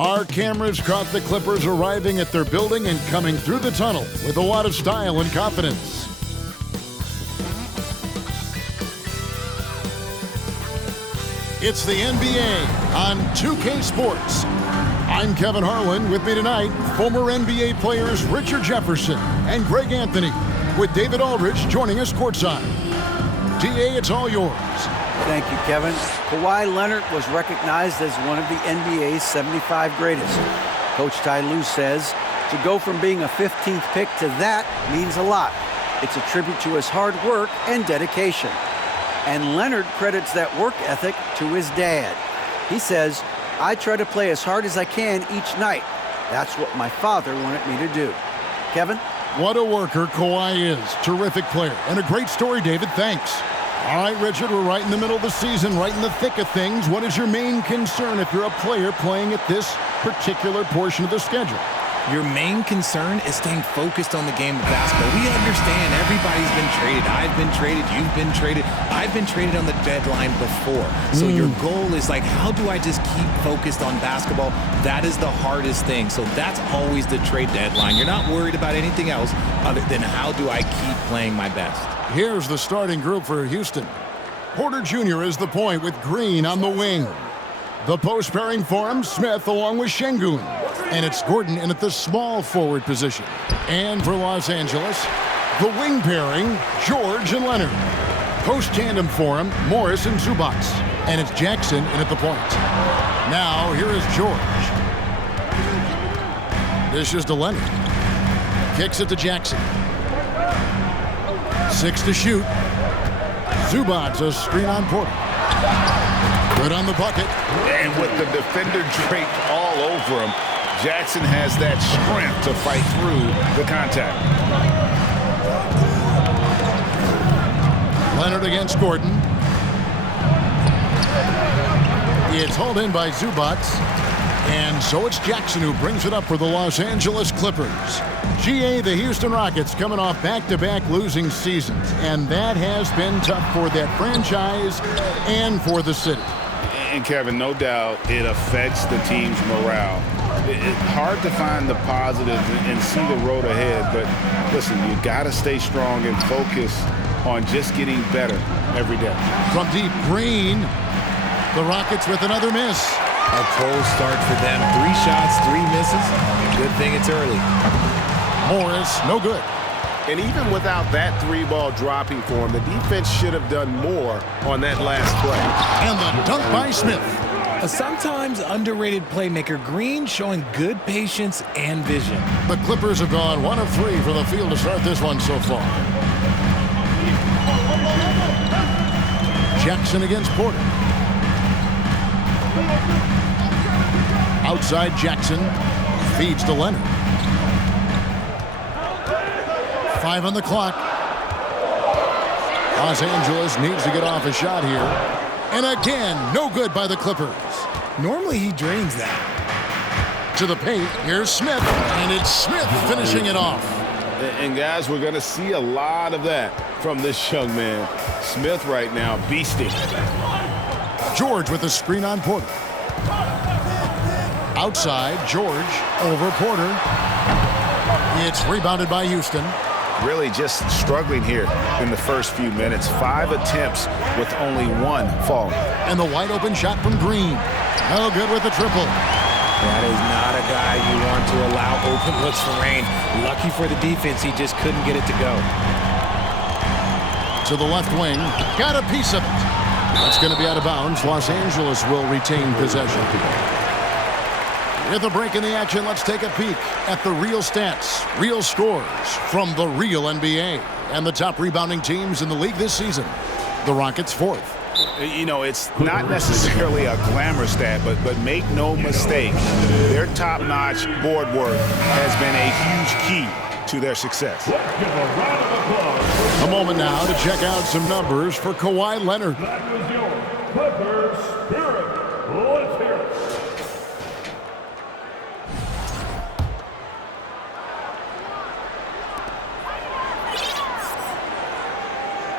Our cameras caught the Clippers arriving at their building and coming through the tunnel with a lot of style and confidence. It's the NBA on 2K Sports. I'm Kevin Harlan. With me tonight, former NBA players Richard Jefferson and Greg Anthony, with David Aldridge joining us courtside. DA, it's all yours. Thank you, Kevin. Kawhi Leonard was recognized as one of the NBA's 75 greatest. Coach Ty Lue says to go from being a 15th pick to that means a lot. It's a tribute to his hard work and dedication. And Leonard credits that work ethic to his dad. He says, "I try to play as hard as I can each night. That's what my father wanted me to do." Kevin? What a worker Kawhi is. Terrific player. And a great story, David. Thanks. All right, Richard, we're right in the middle of the season, right in the thick of things. What is your main concern if you're a player playing at this particular portion of the schedule? Your main concern is staying focused on the game of basketball. We understand everybody's been traded. I've been traded. You've been traded. I've been traded on the deadline before. So your goal is like, how do I just keep focused on basketball? That is the hardest thing. So that's always the trade deadline. You're not worried about anything else other than how do I keep playing my best. Here's the starting group for Houston. Porter Jr. is the point with Green on the wing. The post pairing for him, Smith along with Şengün. And it's Gordon in at the small forward position. And for Los Angeles, the wing pairing, George and Leonard. Post tandem for him, Morris and Zubac. And it's Jackson in at the point. Now, here is George. Dishes to Leonard. Kicks it to Jackson. 6 to shoot. Zubac, a screen on Porter. Good on the bucket. And with the defender draped all over him, Jackson has that strength to fight through the contact. Leonard against Gordon. It's hauled in by Zubac. And so it's Jackson who brings it up for the Los Angeles Clippers. GA, the Houston Rockets coming off back-to-back losing seasons. And that has been tough for that franchise and for the city. And Kevin, no doubt it affects the team's morale. It's hard to find the positive and see the road ahead, but listen, you got to stay strong and focus on just getting better every day. From deep, Green. The Rockets with another miss. A cold start for them. 3 shots, 3 misses. Good thing it's early. Morris, no good. And even without that 3-ball dropping for him, the defense should have done more on that last play. And the dunk by Smith. A sometimes underrated playmaker, Green showing good patience and vision. The Clippers have gone 1 of 3 from the field to start this one so far. Jackson against Porter. Outside Jackson. Feeds to Leonard. 5 on the clock. Los Angeles needs to get off a shot here. And again, no good by the Clippers. Normally he drains that. To the paint, here's Smith. And it's Smith finishing it off. And guys, we're going to see a lot of that from this young man. Smith right now, beasting. George with a screen on Porter. Outside, George over Porter. It's rebounded by Houston. Really just struggling here in the first few minutes. 5 attempts with only 1 falling. And the wide open shot from Green. No good with the triple. That is not a guy you want to allow open looks for rain. Lucky for the defense, he just couldn't get it to go. To the left wing. Got a piece of it. That's going to be out of bounds. Los Angeles will retain possession. With a break in the action, let's take a peek at the real stats, real scores from the real NBA. And the top rebounding teams in the league this season. The Rockets 4th. You know, it's not necessarily a glamour stat, but make no mistake, their top-notch board work has been a huge key to their success. A moment now to check out some numbers for Kawhi Leonard. That was your Clippers spirit. Let's hear it.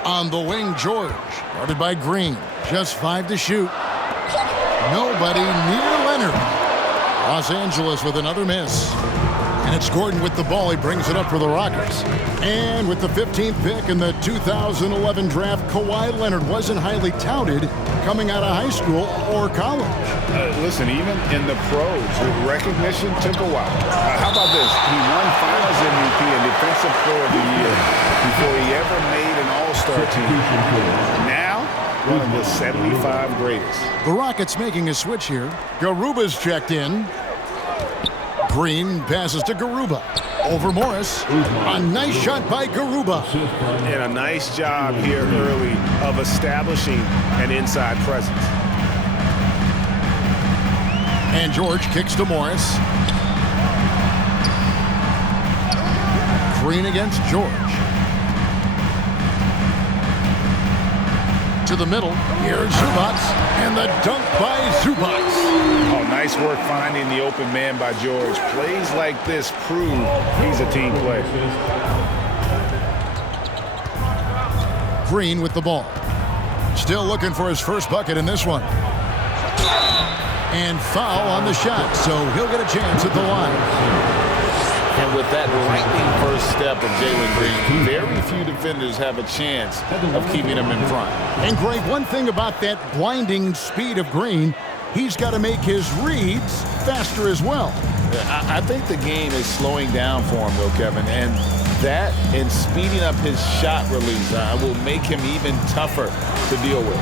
On the wing, George, guarded by Green. Just 5 to shoot. Nobody near Leonard. Los Angeles with another miss. And it's Gordon with the ball. He brings it up for the Rockets. And with the 15th pick in the 2011 draft, Kawhi Leonard wasn't highly touted coming out of high school or college. Listen, even in the pros, the recognition took a while. How about this? He won Finals MVP and Defensive Player of the Year before he ever made an All-Star team. Now, one of the 75 greatest. The Rockets making a switch here. Garuba's checked in. Green passes to Garuba. Over Morris. A nice shot by Garuba. And a nice job here early of establishing an inside presence. And George kicks to Morris. Green against George. To the middle. Here's Zubac. And the dunk by Zubac. Oh, nice work finding the open man by George. Plays like this prove he's a team player. Green with the ball. Still looking for his first bucket in this one. And foul on the shot, so he'll get a chance at the line. And with that lightning first step of Jalen Green, very few defenders have a chance of keeping him in front. And Greg, one thing about that blinding speed of Green, he's got to make his reads faster as well. I think the game is slowing down for him, though, Kevin. And that and speeding up his shot release will make him even tougher to deal with.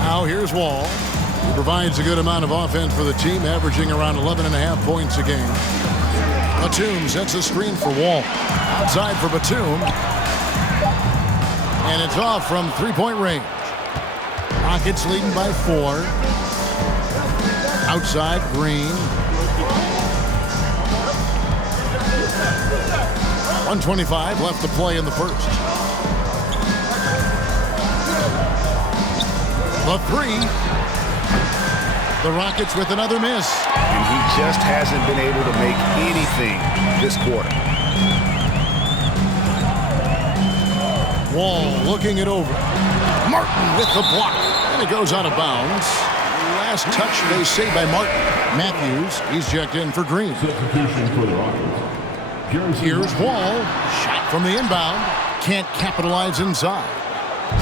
Now here's Wall. He provides a good amount of offense for the team, averaging around 11.5 points a game. Batum sets a screen for Wall. Outside for Batum. And it's off from three-point range. Rockets leading by 4. Outside, Green. 1:25 left to play in the first. The 3. The Rockets with another miss. And he just hasn't been able to make anything this quarter. Wall looking it over. Martin with the block. And it goes out of bounds. Last touch, they say, by Martin. Matthews, he's checked in for Green. Substitution for the Rockets. Here's Wall. Shot from the inbound. Can't capitalize inside.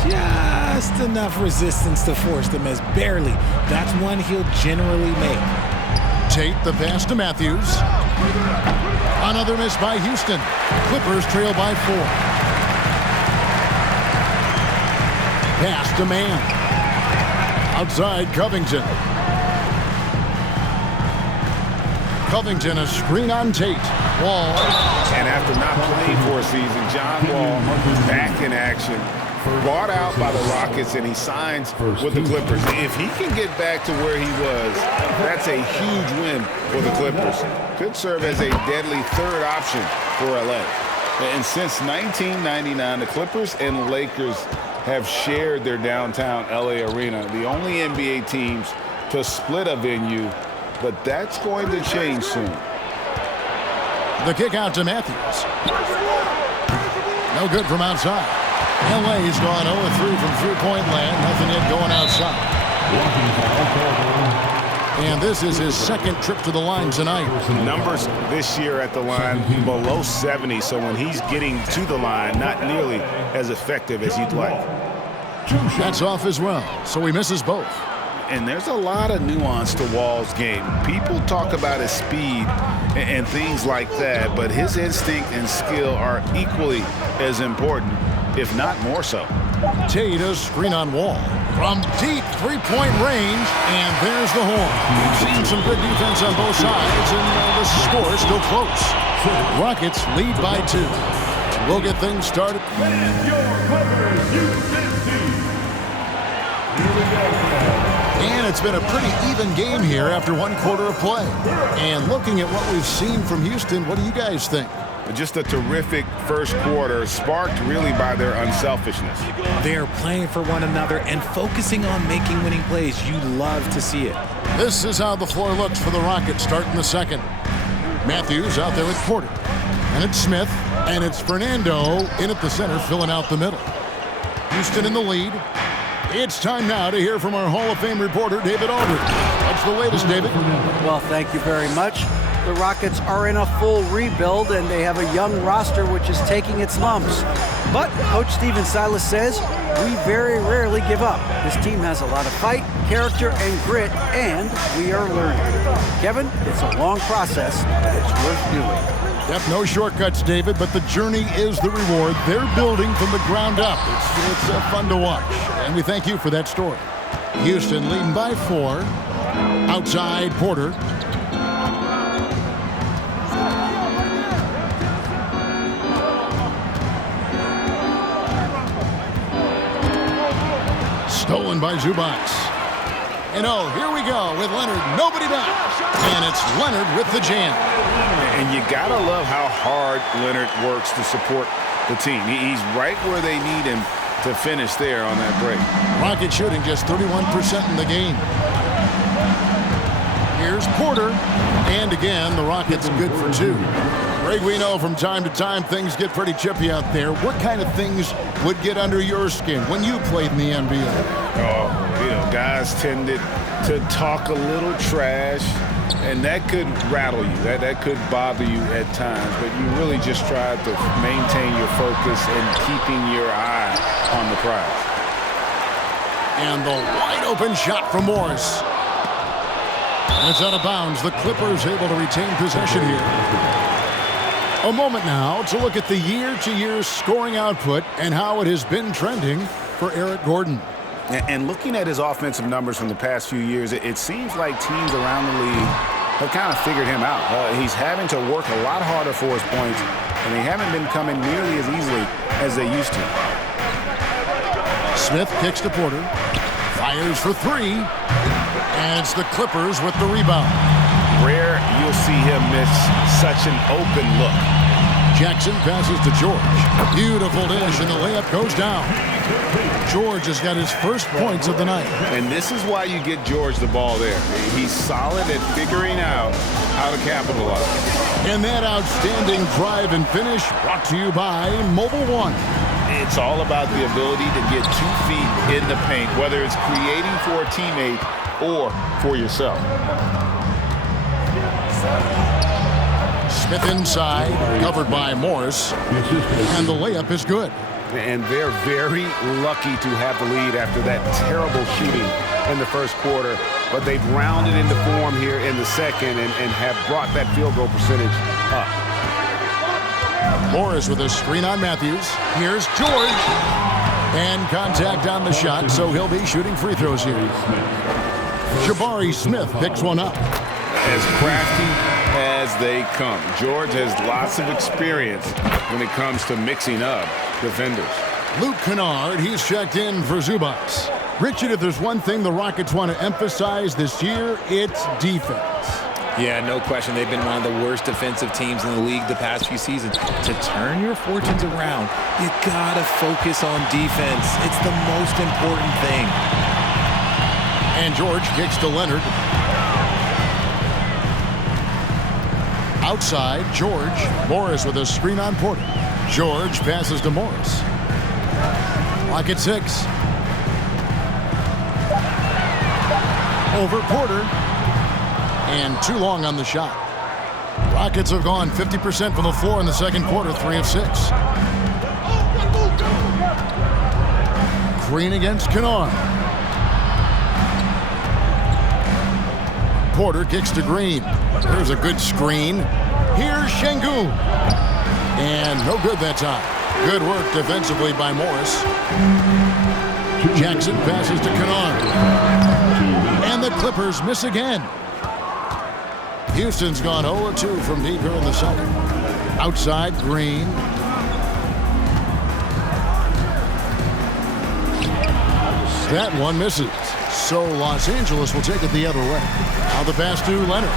Just enough resistance to force the miss. Barely. That's one he'll generally make. Tate the pass to Matthews. Another miss by Houston. Clippers trail by 4. Pass to Mann. Outside Covington. Covington a screen on Tate. Wall. And after not playing for a season, John Wall back in action. Brought out by the Rockets, and he signs with the Clippers. If he can get back to where he was, that's a huge win for the Clippers. Could serve as a deadly third option for LA. And since 1999, the Clippers and Lakers have shared their downtown LA arena, the only NBA teams to split a venue, but that's going to change soon. The kick out to Matthews. No good from outside. LA's gone 0-3 from three-point land. Nothing yet going outside. And this is his second trip to the line tonight. Numbers this year at the line below 70, so when he's getting to the line, not nearly as effective as you'd like. That's off as well, so he misses both. And there's a lot of nuance to Wall's game. People talk about his speed and things like that, but his instinct and skill are equally as important, if not more so. Tate a screen on Wall. From deep three-point range, and there's the horn. We've seen some good defense on both sides, and the score is still close. Rockets lead by 2. We'll get things started. And your Clippers Houston team. Here we go. And it's been a pretty even game here after one quarter of play. And looking at what we've seen from Houston, what do you guys think? Just a terrific first quarter, sparked really by their unselfishness. They're playing for one another and focusing on making winning plays. You love to see it. This is how the floor looks for the Rockets starting the second. Matthews out there with Porter. And it's Smith. And it's Fernando in at the center, filling out the middle. Houston in the lead. It's time now to hear from our Hall of Fame reporter, David Aldridge. What's the latest, David? Well, thank you very much. The Rockets are in a full rebuild, and they have a young roster which is taking its lumps. But Coach Stephen Silas says we very rarely give up. This team has a lot of fight, character, and grit, and we are learning. Kevin, it's a long process, but it's worth doing. Yep, no shortcuts, David, but the journey is the reward. They're building from the ground up. It's fun to watch, and we thank you for that story. Houston leading by 4. Outside, Porter. Stolen by Zubats. And here we go with Leonard. Nobody back. And it's Leonard with the jam. And you got to love how hard Leonard works to support the team. He's right where they need him to finish there on that break. Rocket shooting just 31% in the game. Here's Porter. And again, the Rockets good for 2. Greg, we know from time to time things get pretty chippy out there. What kind of things would get under your skin when you played in the NBA? Guys tended to talk a little trash, and that could rattle you. That could bother you at times, but you really just try to maintain your focus and keeping your eye on the prize. And the wide open shot from Morris. And it's out of bounds. The Clippers able to retain possession here. A moment now to look at the year-to-year scoring output and how it has been trending for Eric Gordon. And looking at his offensive numbers from the past few years, it seems like teams around the league have kind of figured him out. He's having to work a lot harder for his points, and they haven't been coming nearly as easily as they used to. Smith kicks to Porter. Fires for 3. And it's the Clippers with the rebound. Rare you'll see him miss such an open look. Jackson passes to George. Beautiful dish, and the layup goes down. George has got his first points of the night. And this is why you get George the ball there. He's solid at figuring out how to capitalize. And that outstanding drive and finish brought to you by Mobile One. It's all about the ability to get 2 feet in the paint, whether it's creating for a teammate or for yourself. Smith inside, covered by Morris. And the layup is good. And they're very lucky to have the lead after that terrible shooting in the first quarter. But they've rounded into form here in the second and have brought that field goal percentage up. Morris with a screen on Matthews. Here's George. And contact on the shot, so he'll be shooting free throws here. Jabari Smith picks one up. As crafty as they come. George has lots of experience when it comes to mixing up defenders. Luke Kennard, he's checked in for Zubats. Richard, if there's one thing the Rockets want to emphasize this year, it's defense. Yeah, no question. They've been one of the worst defensive teams in the league the past few seasons. To turn your fortunes around, you gotta focus on defense. It's the most important thing. And George kicks to Leonard. Outside, George. Morris with a screen on Porter. George passes to Morris. Clock at 6. Over Porter. And too long on the shot. Rockets have gone 50% from the floor in the second quarter, 3 of 6. Green against Kennard. Porter kicks to Green. There's a good screen. Here's Şengün. And no good that time. Good work defensively by Morris. Jackson passes to Kennard. And the Clippers miss again. Houston's gone 0-2 from deep here in the second. Outside, Green. That one misses. So Los Angeles will take it the other way. Now the pass to Leonard.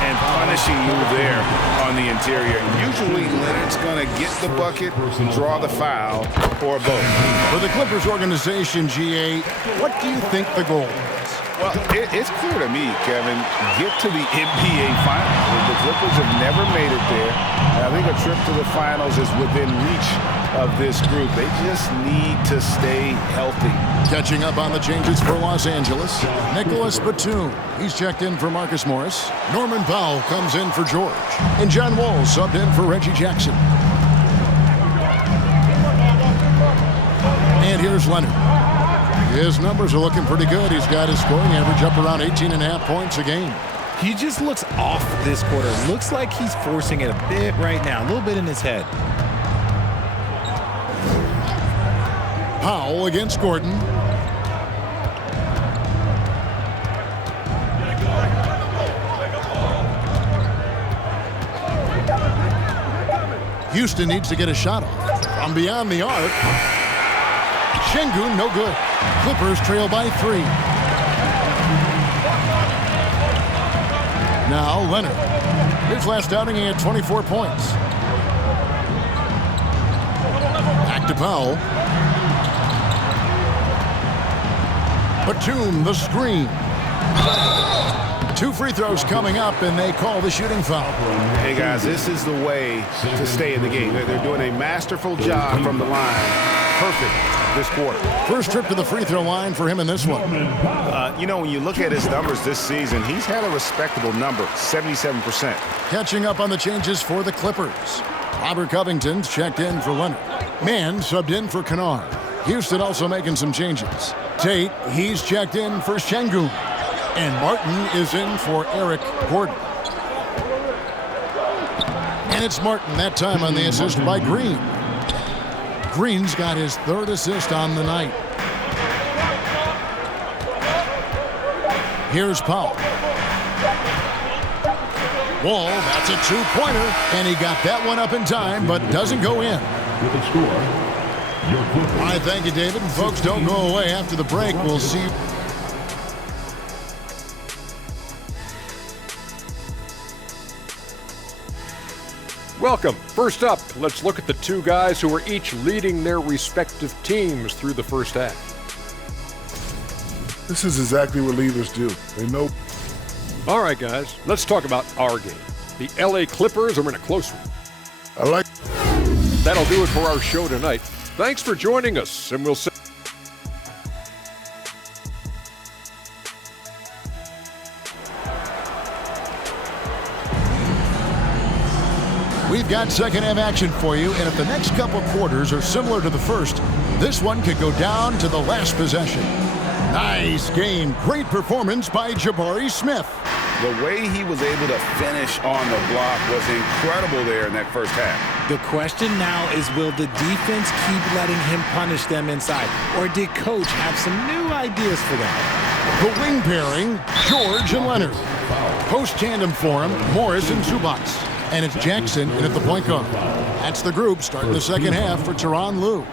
And punishing you there on the interior. Usually Leonard's going to get the bucket, draw the foul, or both. For the Clippers organization, GA, what do you think the goal is? Well, it's clear to me, Kevin, get to the NBA Finals. The Clippers have never made it there. And I think a trip to the Finals is within reach of this group. They just need to stay healthy. Catching up on the changes for Los Angeles, Nicholas Batum. He's checked in for Marcus Morris. Norman Powell comes in for George. And John Wall subbed in for Reggie Jackson. And here's Leonard. His numbers are looking pretty good. He's got his scoring average up around 18.5 points a game. He just looks off this quarter. Looks like he's forcing it a bit right now, a little bit in his head. Powell against Gordon. Houston needs to get a shot off from beyond the arc. Şengün, no good. Clippers trail by 3. Now Leonard. His last outing, he had 24 points. Back to Powell. Batum, the screen. 2 free throws coming up, and they call the shooting foul. Hey, guys, this is the way to stay in the game. They're doing a masterful job from the line. Perfect this quarter. First trip to the free throw line for him in this one. You know, when you look at his numbers this season, he's had a respectable number, 77%. Catching up on the changes for the Clippers. Robert Covington's checked in for Leonard. Mann subbed in for Kennard. Houston also making some changes. Tate, he's checked in for Şengün. And Martin is in for Eric Gordon. And it's Martin that time on the assist by Green. Green's got his 3rd assist on the night. Here's Powell. Wall, that's a 2-pointer, and he got that one up in time, but doesn't go in. With the score, your Clippers. All right, thank you, David. And folks, don't go away. After the break, we'll see you. Welcome. First up, let's look at the 2 guys who are each leading their respective teams through the first half. This is exactly what leaders do. They know. All right, guys, let's talk about our game. The LA Clippers are in a close one. I like. That'll do it for our show tonight. Thanks for joining us, and we'll see. We've got second half action for you, and if the next couple quarters are similar to the first, this one could go down to the last possession. Nice game. Great performance by Jabari Smith. The way he was able to finish on the block was incredible there in that first half. The question now is, will the defense keep letting him punish them inside? Or did Coach have some new ideas for them? The wing pairing, George and Leonard. Post tandem for him, Morris and Zubac. And it's Jackson in at the point guard. That's the group starting the second half for Tyronn Lue.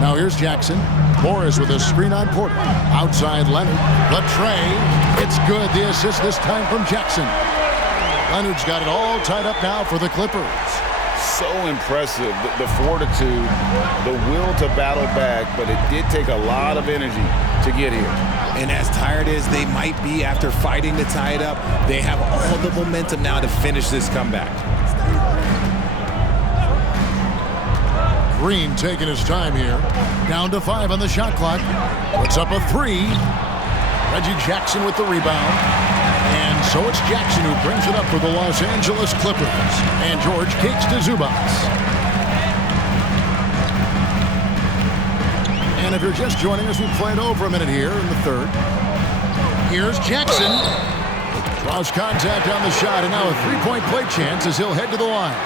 Now here's Jackson. Morris with a screen on Porter. Outside Leonard. The tray. It's good. The assist this time from Jackson. Leonard's got it all tied up now for the Clippers. So impressive, the fortitude, the will to battle back, but it did take a lot of energy to get here. And as tired as they might be after fighting to tie it up, they have all the momentum now to finish this comeback. Green taking his time here. Down to 5 on the shot clock. Puts up a 3. Reggie Jackson with the rebound. And so it's Jackson who brings it up for the Los Angeles Clippers. And George kicks to Zubac. And if you're just joining us, we played over a minute here in the third. Here's Jackson. Draws contact on the shot, and now a 3-point play chance as he'll head to the line.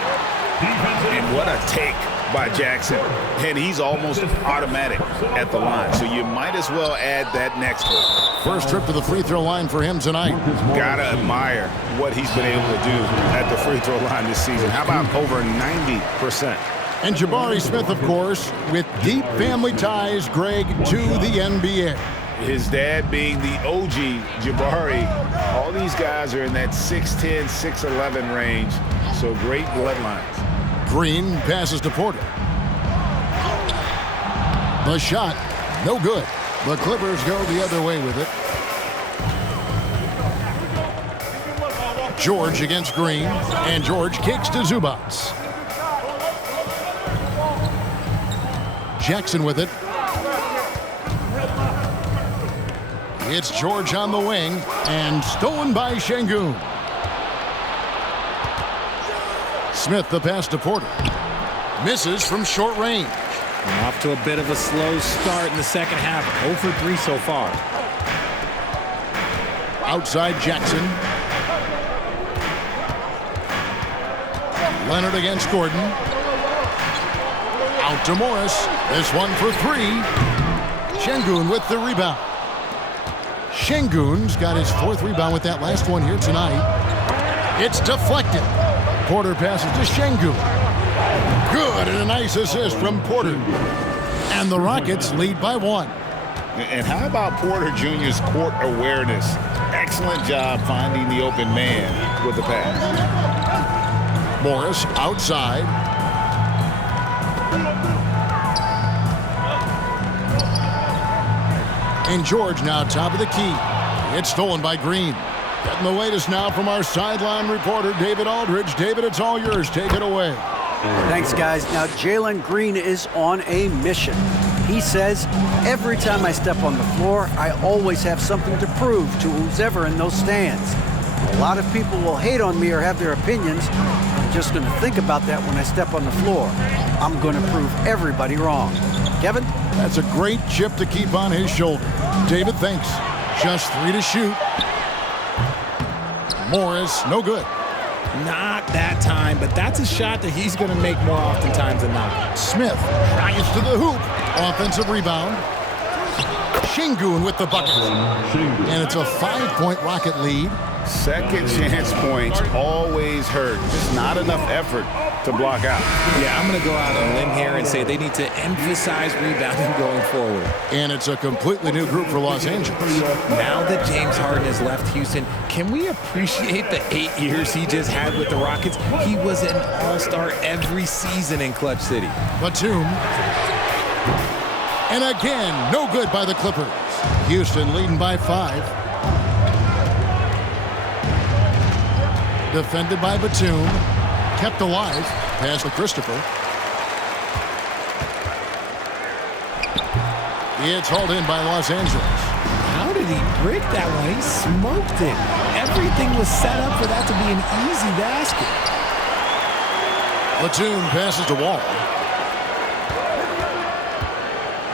And what a take by Jackson. And he's almost automatic at the line, so you might as well add that next one. First trip to the free throw line for him tonight. Gotta admire what he's been able to do at the free throw line this season. How about over 90%? And Jabari Smith, of course, with deep family ties, Greg, to the NBA. His dad being the OG Jabari. All these guys are in that 6'10", 6'11" range, so great bloodlines. Green passes to Porter. The shot, no good. The Clippers go the other way with it. George against Green, and George kicks to Zubats. Jackson with it. It's George on the wing, and stolen by Şengün. Smith the pass to Porter. Misses from short range. Off to a bit of a slow start in the second half. 0 for 3 so far. Outside Jackson. Leonard against Gordon. Out to Morris. This one for 3. Şengün with the rebound. Şengün's got his 4th rebound with that last one here tonight. It's deflected. Porter passes to Şengün. Good, and a nice assist from Porter. And the Rockets lead by 1. And how about Porter Jr.'s court awareness? Excellent job finding the open man with the pass. Morris outside. And George now top of the key. It's stolen by Green. Getting the latest now from our sideline reporter, David Aldridge. David, it's all yours. Take it away. Thanks, guys. Now, Jalen Green is on a mission. He says, every time I step on the floor, I always have something to prove to who's ever in those stands. A lot of people will hate on me or have their opinions. I'm just going to think about that when I step on the floor. I'm going to prove everybody wrong. Kevin? That's a great chip to keep on his shoulder. David, thanks. Just 3 to shoot. Morris, no good. Not that time, but that's a shot that he's going to make more oftentimes than not. Smith tries to the hoop. Offensive rebound. Şengün with the bucket. And it's a 5-point Rocket lead. Second chance points always hurt. Just not enough effort to block out. Yeah, I'm going to go out on a limb here and say they need to emphasize rebounding going forward. And it's a completely new group for Los Angeles. Now that James Harden has left Houston, can we appreciate the 8 years he just had with the Rockets? He was an all-star every season in Clutch City. Batum. And again, no good by the Clippers. Houston leading by 5. Defended by Batum. Kept alive. Pass to Christopher. It's hauled in by Los Angeles. How did he break that one? He smoked it. Everything was set up for that to be an easy basket. Batum passes to Wall.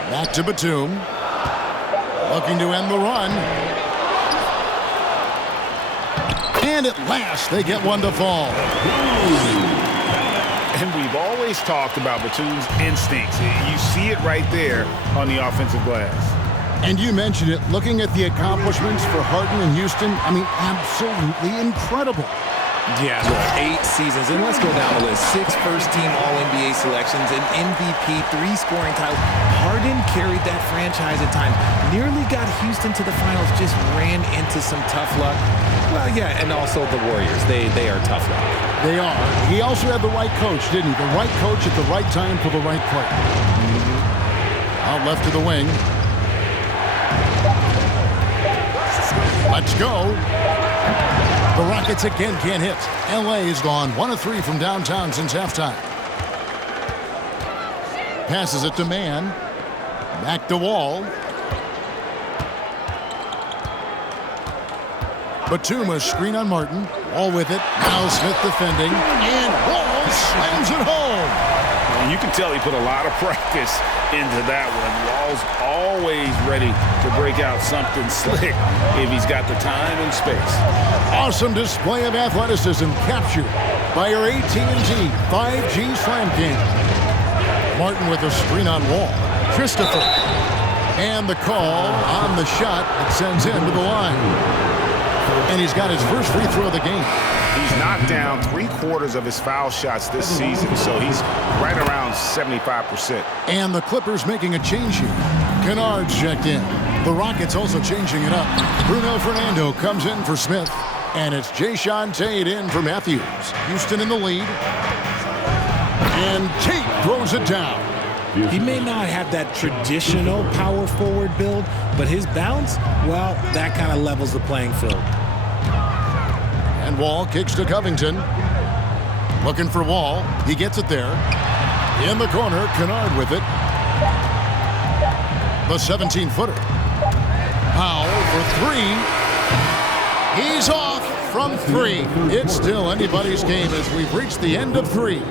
Back to Batum. Looking to end the run. And at last, they get one to fall. And we've always talked about Batum's instincts. You see it right there on the offensive glass. And you mentioned it, looking at the accomplishments for Harden and Houston, I mean, absolutely incredible. Yeah, 8 seasons. And let's go down the list. 6 first-team All-NBA selections, an MVP, 3 scoring titles. Harden carried that franchise at times. Nearly got Houston to the finals, just ran into some tough luck. Well, yeah, and also the Warriors. They are tough luck. They are. He also had the right coach, didn't he? The right coach at the right time for the right player. Out left to the wing. Let's go. The Rockets again can't hit. LA's gone 1 of 3 from downtown since halftime. Passes it to Mann. Back to Wall. Batum a screen on Martin. Wall with it. Now Smith defending. And Wall slams it home. And you can tell he put a lot of practice into that one. Wall's always ready to break out something slick if he's got the time and space. Awesome display of athleticism captured by your AT&T 5G Slam Cam. Martin with a screen on Wall. Christopher. And the call on the shot that sends him to the line. And he's got his first free throw of the game. He's knocked down 3/4 of his foul shots this season, so he's right around 75%. And the Clippers making a change here. Kennard's checked in. The Rockets also changing it up. Bruno Fernando comes in for Smith. And it's Jayshawn Tate in for Matthews. Houston in the lead. And Tate throws it down. He may not have that traditional power forward build, but his bounce, well, that kind of levels the playing field. And Wall kicks to Covington. Looking for Wall. He gets it there. In the corner, Kennard with it. The 17-footer. HOU for three. He's off from three. It's still anybody's game as we've reached the end of three.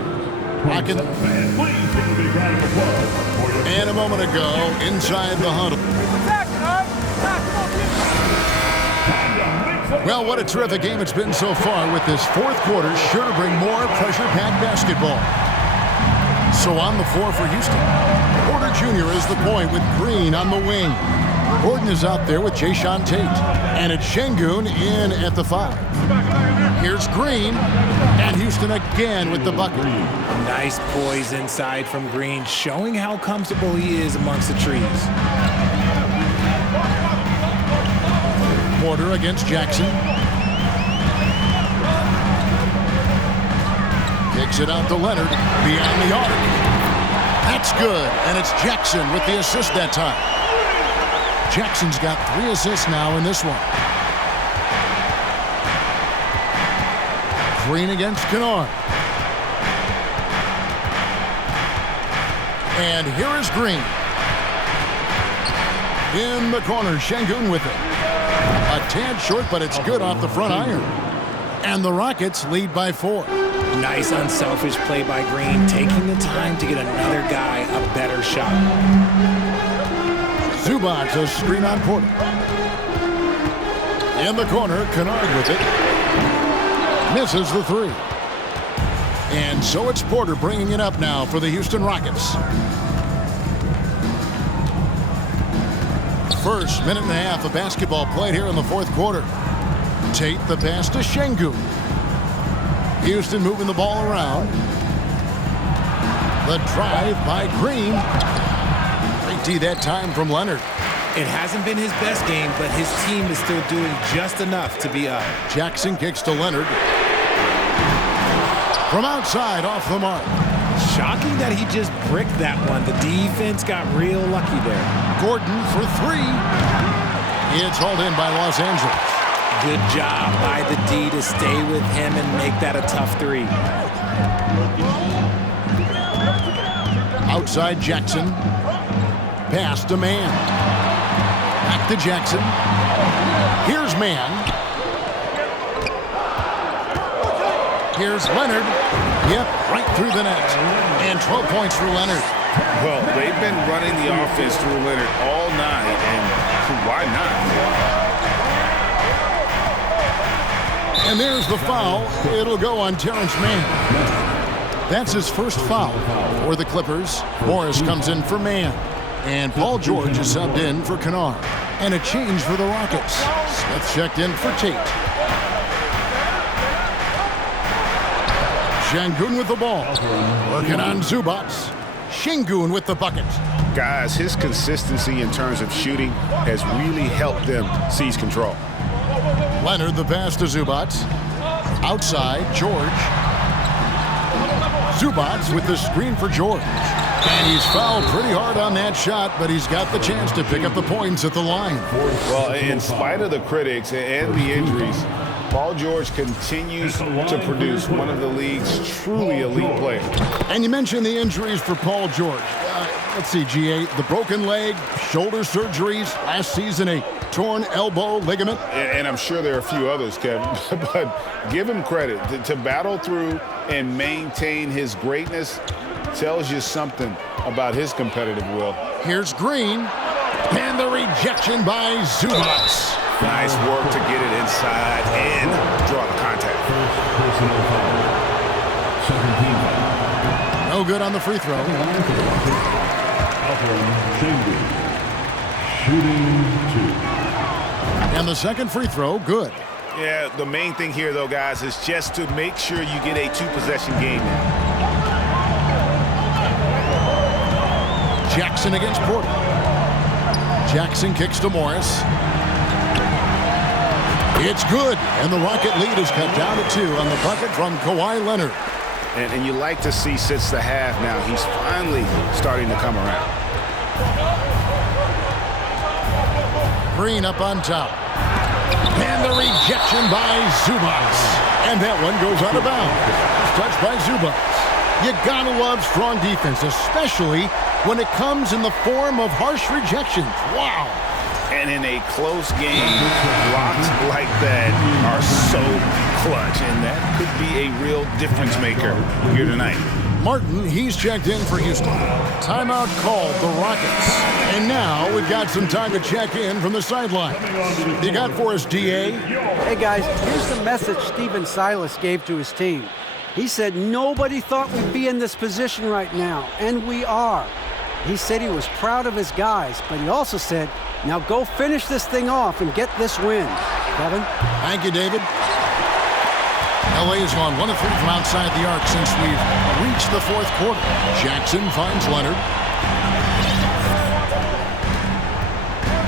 And a moment ago, inside the huddle. Well, what a terrific game it's been so far, with this fourth quarter sure to bring more pressure-packed basketball. So on the floor for Houston, Porter Jr. is the point with Green on the wing. Gordon is out there with Jayshawn Tate. And it's Şengün in at the 5. Here's Green, and Houston again with the bucket. Nice poise inside from Green, showing how comfortable he is amongst the trees. Porter against Jackson. Kicks it out to Leonard, beyond the arc. That's good, and it's Jackson with the assist that time. Jackson's got 3 assists now in this one. Green against Kennard. And here is Green. In the corner, Şengün with it. A tad short, but it's good off the front iron. And the Rockets lead by 4. Nice unselfish play by Green, taking the time to get another guy a better shot. Zubac, a screen on Porter. In the corner, Kennard with it. Misses the 3. And so it's Porter bringing it up now for the Houston Rockets. First minute and a half of basketball played here in the fourth quarter. Tate the pass to Şengün. Houston moving the ball around. The drive by Green. Great D that time from Leonard. It hasn't been his best game, but his team is still doing just enough to be up. Jackson kicks to Leonard. From outside, off the mark. Shocking that he just bricked that one. The defense got real lucky there. Gordon for 3. It's hauled in by Los Angeles. Good job by the D to stay with him and make that a tough 3. Outside Jackson. Pass to Mann. Back to Jackson. Here's Mann. Here's Leonard. Yep, right through the net. And 12 points for Leonard. Well, they've been running the offense through Leonard all night, and why not? And there's the foul. It'll go on Terrence Mann. That's his first foul for the Clippers. Morris comes in for Mann. And Paul George is subbed in for Kennard. And a change for the Rockets. Smith checked in for Tate. Şengün with the ball. Working on Zubac. Şengün with the bucket. Guys, his consistency in terms of shooting has really helped them seize control. Leonard the pass to Zubac. Outside, George. Zubac with the screen for George. And he's fouled pretty hard on that shot, but he's got the chance to pick up the points at the line. Well, in spite of the critics and the injuries, Paul George continues to produce one of the league's truly elite players. And you mentioned the injuries for Paul George. Let's see, G8, the broken leg, shoulder surgeries, last season a torn elbow ligament. And I'm sure there are a few others, Kevin, but give him credit. To battle through and maintain his greatness tells you something about his competitive will. Here's Green, and the rejection by Zubac. Nice work to get it inside and draw the contact. No good on the free throw. Shooting 2. And the second free throw, good. Yeah, the main thing here, though, guys, is just to make sure you get a 2-possession game. Jackson against Porter. Jackson kicks to Morris. It's good, and the Rocket lead is cut down to 2 on the bucket from Kawhi Leonard. And you like to see since the half now, he's finally starting to come around. Green up on top. And the rejection by Zubats. And that one goes out of bounds. Touched by Zubats. You gotta love strong defense, especially when it comes in the form of harsh rejections. Wow. And in a close game, blocks like that are so clutch, and that could be a real difference maker here tonight. Martin, he's checked in for Houston. Timeout called, the Rockets. And now we've got some time to check in from the sideline. You got for us, DA? Hey, guys, here's the message Stephen Silas gave to his team. He said nobody thought we'd be in this position right now, and we are. He said he was proud of his guys, but he also said, now go finish this thing off and get this win. Kevin? Thank you, David. LA has gone 1 of 3 from outside the arc since we've reached the fourth quarter. Jackson finds Leonard.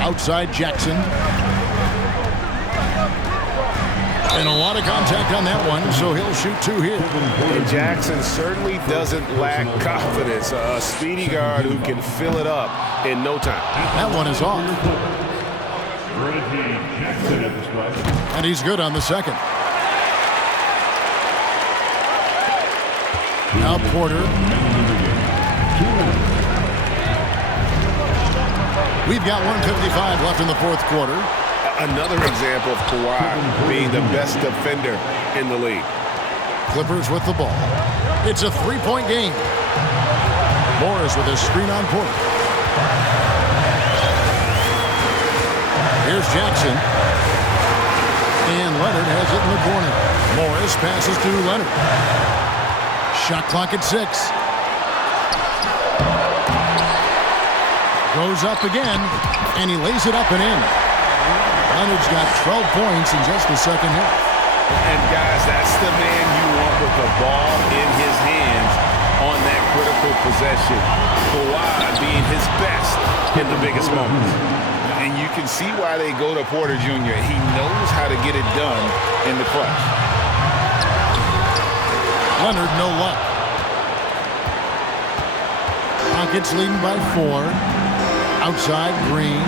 Outside Jackson. And a lot of contact on that one, so he'll shoot 2 here. And Jackson certainly doesn't lack confidence. A speedy guard who can fill it up in no time. That one is off. And he's good on the second. Now Porter. We've got 1:55 left in the fourth quarter. Another example of Kawhi being the best defender in the league. Clippers with the ball. It's a 3-point game. Morris with a screen on Porter. Here's Jackson. And Leonard has it in the corner. Morris passes to Leonard. Shot clock at 6. Goes up again, and he lays it up and in. Leonard's got 12 points in just the second half. And guys, that's the man you want with the ball in his hands on that critical possession. Kawhi being his best in the biggest moments. And you can see why they go to Porter Jr. He knows how to get it done in the clutch. Leonard, no luck. Rockets leading by 4. Outside, Green.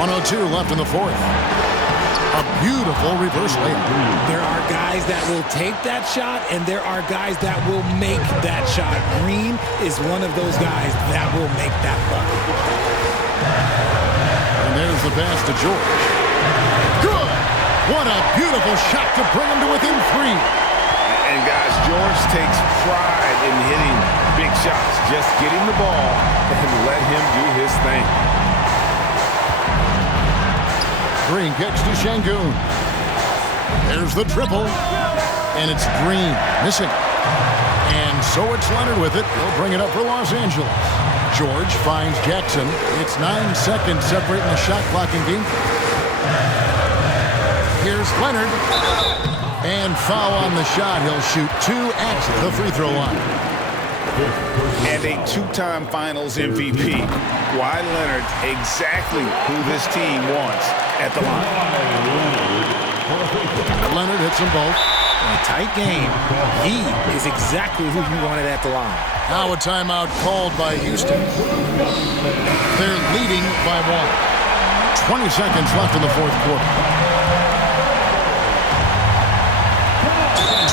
.102 left in the fourth. A beautiful reverse layup. There are guys that will take that shot, and there are guys that will make that shot. Green is one of those guys that will make that bucket. And there's the pass to George. Good! What a beautiful shot to bring him to within 3. And guys, George takes pride in hitting big shots. Just get him the ball and let him do his thing. Green kicks to Şengün. There's the triple. And it's Green missing. And so it's Leonard with it. He'll bring it up for Los Angeles. George finds Jackson. It's 9 seconds separating the shot clock in game. Here's Leonard. And foul on the shot. He'll shoot 2 at the free throw line. And a 2-time finals MVP. Kawhi Leonard, exactly who this team wants at the line. Leonard hits them both. In a tight game, he is exactly who you wanted at the line. Now a timeout called by Houston. They're leading by 1. 20 seconds left in the fourth quarter.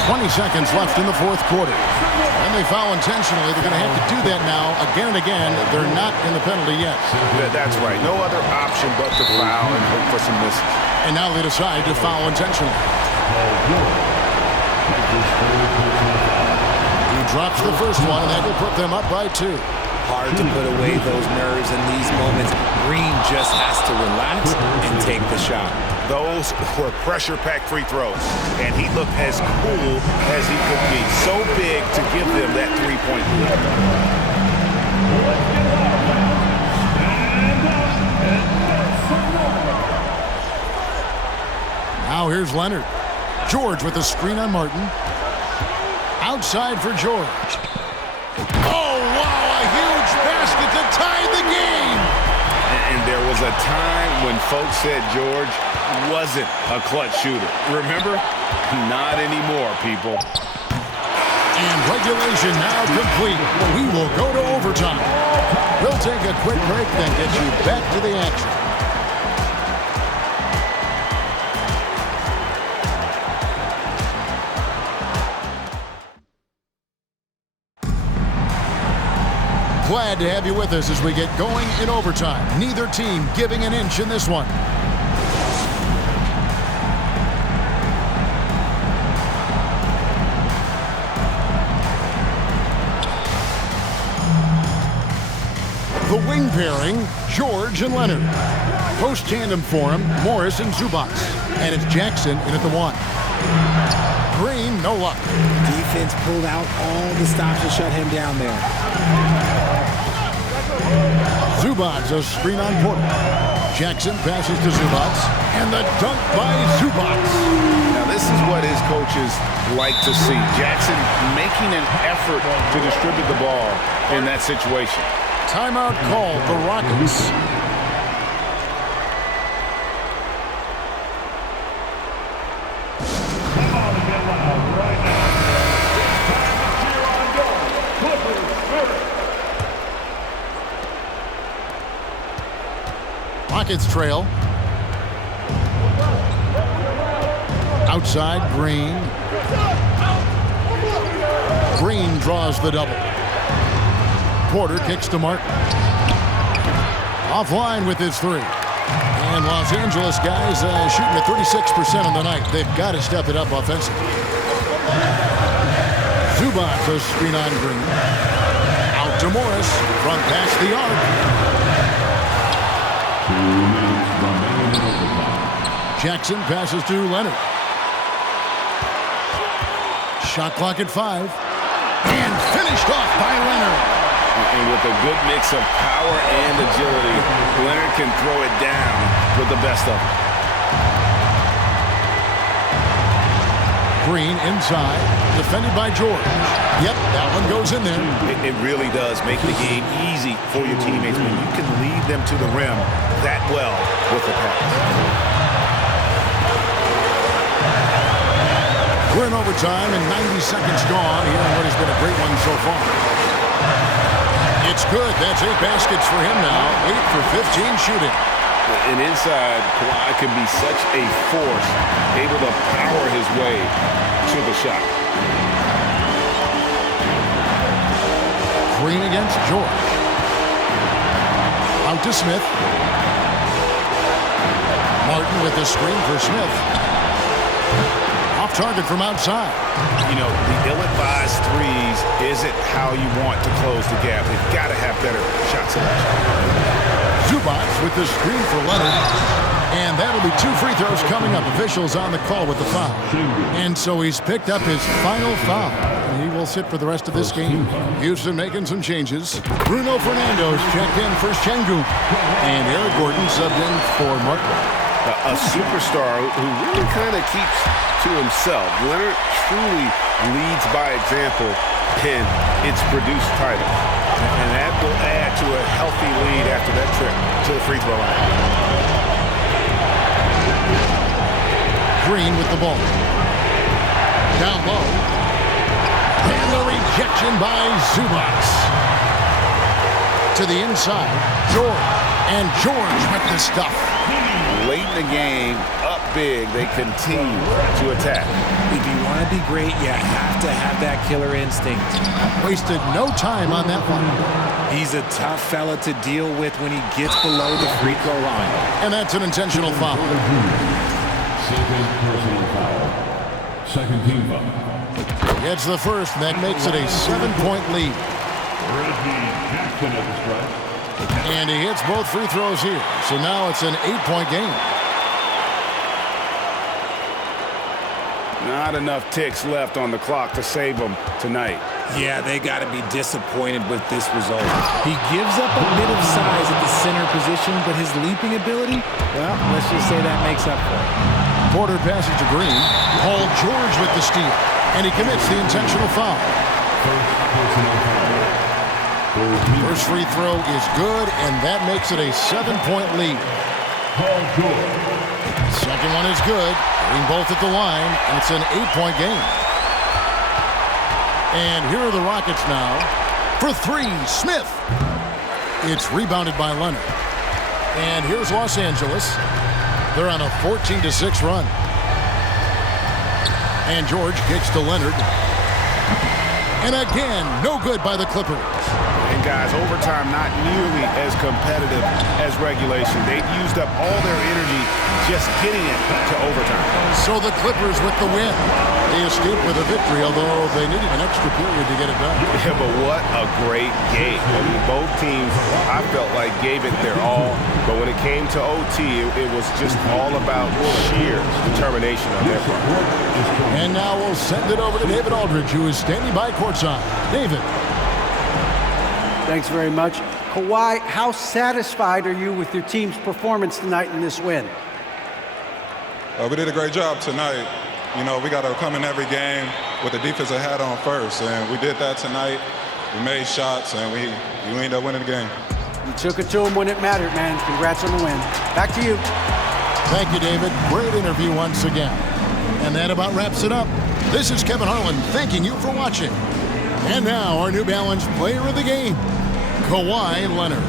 20 seconds left in the fourth quarter. And they foul intentionally. They're going to have to do that now again and again. They're not in the penalty yet. That's right. No other option but to foul and hope for some misses. And now they decide to foul intentionally. He drops the first one, and that will put them up by 2. Hard to put away those nerves in these moments. Green just has to relax and take the shot. Those were pressure-packed free throws, and he looked as cool as he could be. So big to give them that 3-point lead. Now here's Leonard. George with a screen on Martin. Outside for George. Oh, wow, a huge basket to tie the game. And there was a time when folks said George wasn't a clutch shooter. Remember? Not anymore, people. And regulation now complete. We will go to overtime. We'll take a quick break, then get you back to the action. Glad to have you with us as we get going in overtime. Neither team giving an inch in this one. The wing pairing, George and Leonard. Post tandem for him, Morris and Zubac. And it's Jackson in at the 1. Green, no luck. Defense pulled out all the stops to shut him down there. Zubac, a screen on Porter. Jackson passes to Zubac. And the dunk by Zubac. Now, this is what his coaches like to see. Jackson making an effort to distribute the ball in that situation. Timeout called, the Rockets. Rockets trail. Outside, Green. Green draws the double. Porter kicks to Martin. Offline with his 3. And Los Angeles guys shooting at 36% on the night. They've got to step it up offensively. Zubac, a screen on Green. Out to Morris. Front past the arc. Jackson passes to Leonard. Shot clock at 5. And finished off by Leonard. And with a good mix of power and agility, Leonard can throw it down with the best of them. Green inside, defended by George. Yep, that one goes in there. It really does make the game easy for your teammates when you can lead them to the rim that well with the pass. We're in overtime and 90 seconds gone here in what has been a great one so far. It's good. That's 8 baskets for him now. 8 for 15 shooting. And inside, Kawhi can be such a force, able to power his way to the shot. Green against George. Out to Smith. Martin with the screen for Smith. Off target from outside. You know, the ill-advised threes isn't how you want to close the gap. They've got to have better shot selection. Zubac with the screen for Leonard. And that'll be 2 free throws coming up. Officials on the call with the foul. And so he's picked up his final foul. He will sit for the rest of this game. Houston making some changes. Bruno Fernando's checked in for Şengün. And Eric Gordon subbed in for Martin. A superstar who really kind of keeps to himself. Leonard truly leads by example, and it's produced titles. And that will add to a healthy lead after that trip to the free throw line. Green with the ball. Down low. And the rejection by Zubac. To the inside. George. And George with the stuff. Late in the game, up big, they continue to attack. If you want to be great, you have to have that killer instinct. Wasted no time on that one. He's a tough fella to deal with when he gets below the free throw line. And that's an intentional foul. Second personal foul. Second team foul. Gets the first, and that makes it a 7-point lead. Reggie Jackson at the strike. And he hits both free throws here. So now it's an 8-point game. Not enough ticks left on the clock to save them tonight. Yeah, they got to be disappointed with this result. He gives up a bit of size at the center position, but his leaping ability, well, let's just say that makes up for it. Porter passes to Green. Paul George with the steal. And he commits the intentional foul. First personal foul. First free throw is good, and that makes it a 7-point lead. Second one is good. Getting both at the line, and it's an 8-point game. And here are the Rockets now. For three, Smith. It's rebounded by Leonard. And here's Los Angeles. They're on a 14-6 run. And George kicks to Leonard. And again, no good by the Clippers. And guys, overtime not nearly as competitive as regulation. They used up all their energy just getting it to overtime. So the Clippers with the win. They escaped with a victory, although they needed an extra period to get it done. Yeah, but what a great game. I mean, both teams, I felt like, gave it their all. But when it came to OT, it was just all about sheer determination on their part. And now we'll send it over to David Aldridge, who is standing by courtside. David. Thanks very much. Kawhi, how satisfied are you with your team's performance tonight in this win? We did a great job tonight. You know, we got to come in every game with the defensive hat on first, and we did that tonight. We made shots, and we ended up winning the game. You took it to them when it mattered, man. Congrats on the win. Back to you. Thank you, David. Great interview once again. And that about wraps it up. This is Kevin Harlan thanking you for watching. And now our New Balance player of the game, Kawhi Leonard.